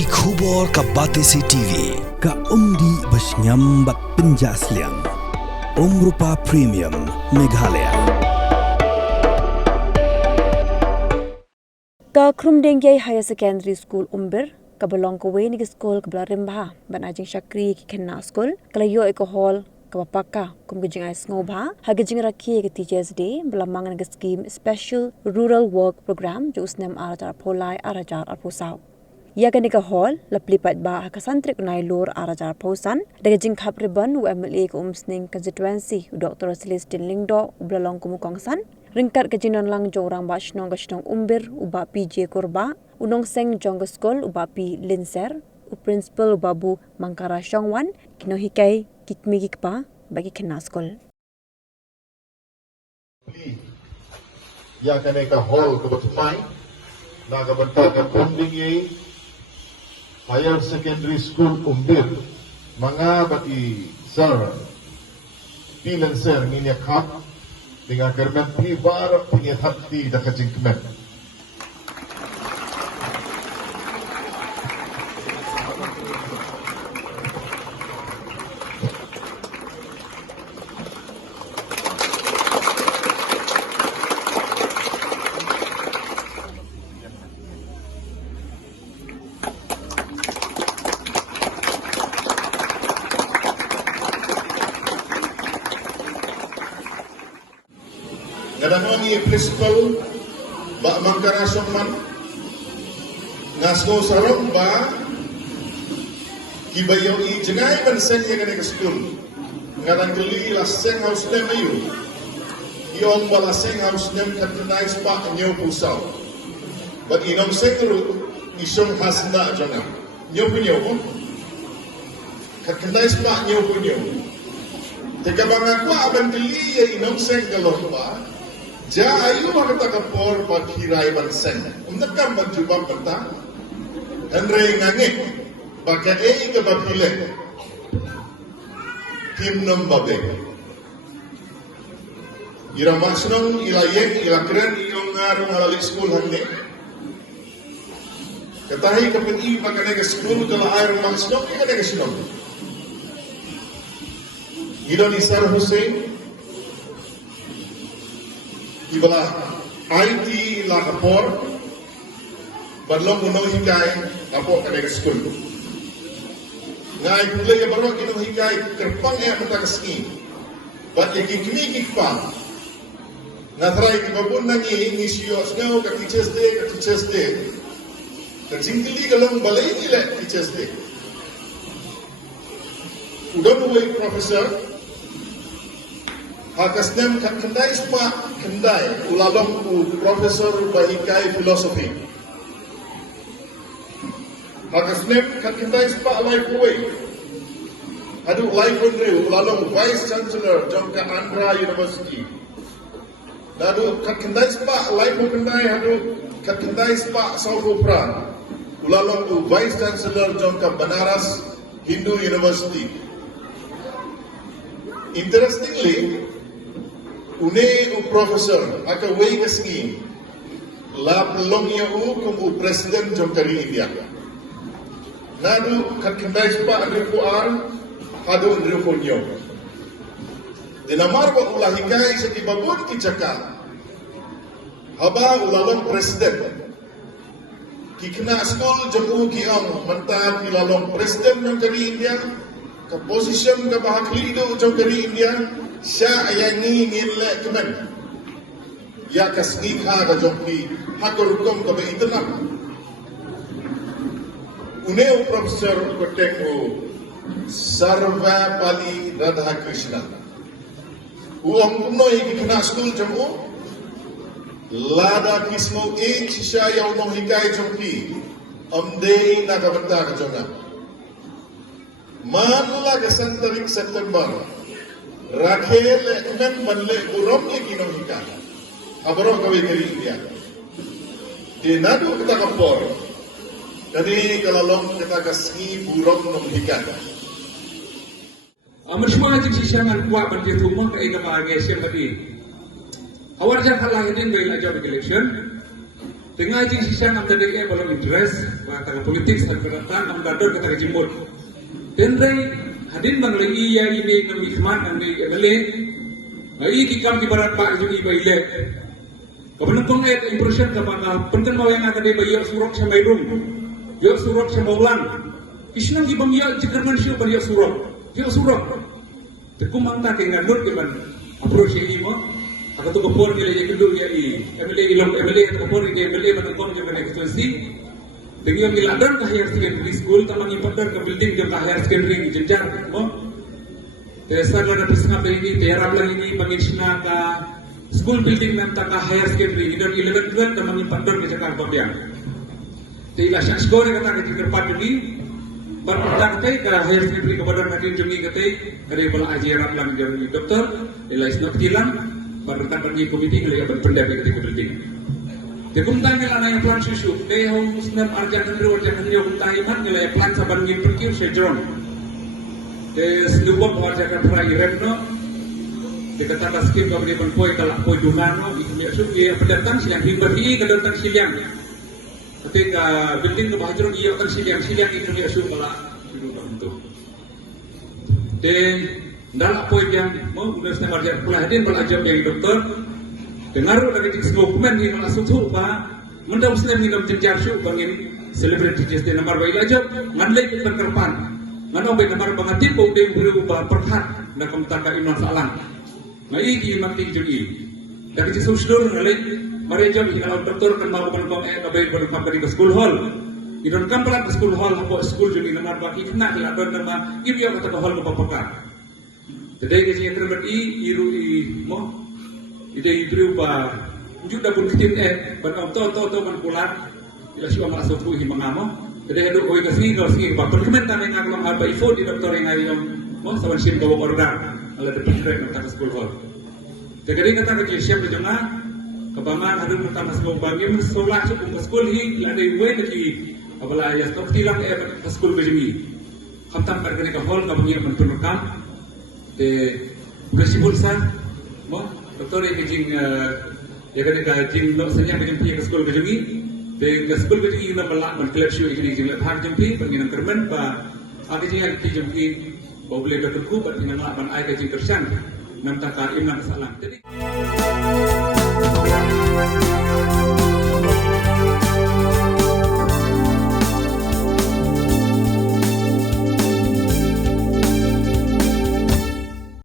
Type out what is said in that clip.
Ki khubor ka Batesi TV. Ka umdi basnyambak penjaslian. Rupa Premium Meghalaya. Ka Krumdengyai Higher Secondary School Umbir, ka belong ka Weni School ka Blarimba, ban ajing Shakri ki Kenna School, kalayo eko hall ka Papaka, kum gajing ay sngoba, hagajing raki ka Teachers Day, belamang ng scheme Special Rural Work Program, jo usnem arajar polai arajar arpusaw. Ya ka hall, laplipat ba hakasantrik unay lor arajar posan, dagajing kapriban u MLA ka umsning constituency, Dr. Celestine Lingdo, belalong kumukongsan, ringkat kajinan lang jorang ba shnong umbir uba PJ Korba, unong seng jong skol uba pi Linser, u principal ubabu Mangkara Shongwan, kinohikay kikmigik pa bagi kena skol. Ya kaneka hall kebetulan naga bentar ke Krumdengyai Higher Secondary School Umbir manga bagi sir Linser nginya kap dengan kermen pibar punya hati dah kacing kemen. Kadang-kadang ia principal Mbak Mangkara Shongwan ngasko sarong ba kibayo i jengai bansen yang ada ke school ngadang keli la seng house nem ayu iong bala seng house nem katnai spa nyo pusau but inong sekru isong hasna jona nyo punyo katnai spa nyo punyo teka bangakwa aban keli ya inong seng galon ba ja ayu makata kapor paghiray bansen umnakam magjubang bata Henry ngangik baka e ka bapile timnom babe ira masnong ilayek ilakren iyong ngarong alali school hande katahi kapit i pagkane ka school dala air masnong ikane ka sinong Idon Isar Hussein ibala IT la kapor balong unong hikay apo kanega school ngai pula ya balong unong hikay kerpang ya matagasni bat ya kikmikik pa natrai ki babun nangi ingisyo snow ka Teachers Day ka jingkili galong balay nila Teachers Day udon uway professor hakasnem kendai spa kendai ulalong u profesor bahikai filosofi hakasnem kendai spa life way adu life way ulalong vice chancellor jongka Andhra University adu kendai spa life kendai adu kendai spa South Upra ulalong u vice chancellor jongka Banaras Hindu University. Interestingly une u professor aka way kasngi la pelongnya u kum u president jongkari India nadu kakindai spa RFR hadu refonyo dinamar wa ulahikai sekibabun kicaka haba ulalong president kikna school jomu kiang mantap ilalong president jongkari India ke position ke bahaklido jongkari India Sya yang ngingin kemen ya kasngi kha ga jokki hakor kom ko be itna uneu professor kotengo Sarva Pali Radha Krishna uang kuno iki kena school jamu lada kismo ek shisha ya unong hikai jokki amdei naga banta ka jonga manla ga santarik September Rakhel ekmen banle urom ye kino hika abro kawe kari India de nadu kita kapor kani kalalong kita kasngi burong nom hika Amasma jik sisya ngan kuat banjir rumah ke ega marga siam tadi awal jan halang idin bai la job election Tengah jing sisa ngam tadi ke belum interest, kata politik dan keratan ngam dador kata jimut. Tendai hadin bang lagi ya ini kami hikmat kami beli. Lagi kikam di barat pak jadi baile. Kebetulan kong impression kepada penting mau yang ada di bayi surok sama idung, bayi surok sama ulang. Isnang di bang ya jika manusia bayi surok. Tekum mangta kengandur keban approach ini mo. Aku tu kapur ni lagi kedua ya ini. MLA ilong MLA atau kapur ni MLA menangkon je mana konstitusi. Dengan miladar ke higher secondary school, tamang impatar ke building ke higher secondary jenjar, mo. Tesar lah dapat setengah ini, tiarap lagi ini pengisna ke school building nanti ke higher secondary. Ini 11 bulan tamang impatar ke Jakarta Biang. Tiada syak skor kata ke Jakarta ini. Berpindah ke higher secondary kepada hadirin jemi kata dari bola ajarap lang jemi doktor, ilai senap tilang. Bertang pergi komiti ngelai berpendapat ketika building. Dikumtai ngelai yang plan susu. Dia musnam arjan negeri kumtai iman ngelai plan saban ngin perkir sejron. Dia senubok arjan perai remno. Dia kata skim kau beri penpoi kalak poi dunano. Itu biasa dia pendatang siang himberhi kedatang siang. Ketika building ke bahagian dia akan siang itu biasa kalak hidup untuk. Dan dalam poin yang mau Universitas Marjan Pelajaran belajar dari doktor dengar dari dokumen ini langsung tu bah menda Muslim minum jenjar su bangin selebriti jesti nomor baik aja ngandai kita kerpan ngandai baik nomor bangatin bau dia berubah perhat nak kemtaka iman salang ngai di mati jadi dari jisu seluruh ngalai mari jam kalau doktor kan mau bangkong baik berapa di school hall idon kampelan ke school hall apa school jadi nomor bagi kena ada nama ibu yang kata hall apa jadi kasi yang terbagi iru mo ide iru ba juda pun kitim ban to ban pulat ila siwa masuk hi mangamo jadi hadu oi kasi ba perkementan yang ngam apa ifo di doktor yang ayam mo sawan sim bawa order ala de pikir nak school hall jadi kata ke siap jemaah kebangan hadu nak school bagi sekolah cukup school hi la de we lagi abala ya stok tilang school bejemi khatam perkene ka hall ka bangi mentunukam prinsipul sa mo doktor yang jing ya kan jing no senya macam ke sekolah kejemi ke sekolah kejemi na balak menklep show ini jing har jempi penginang kermen ba agi jing agi jempi boleh berteku bertingan laban ai ke jing kersan nam taka imam salam jadi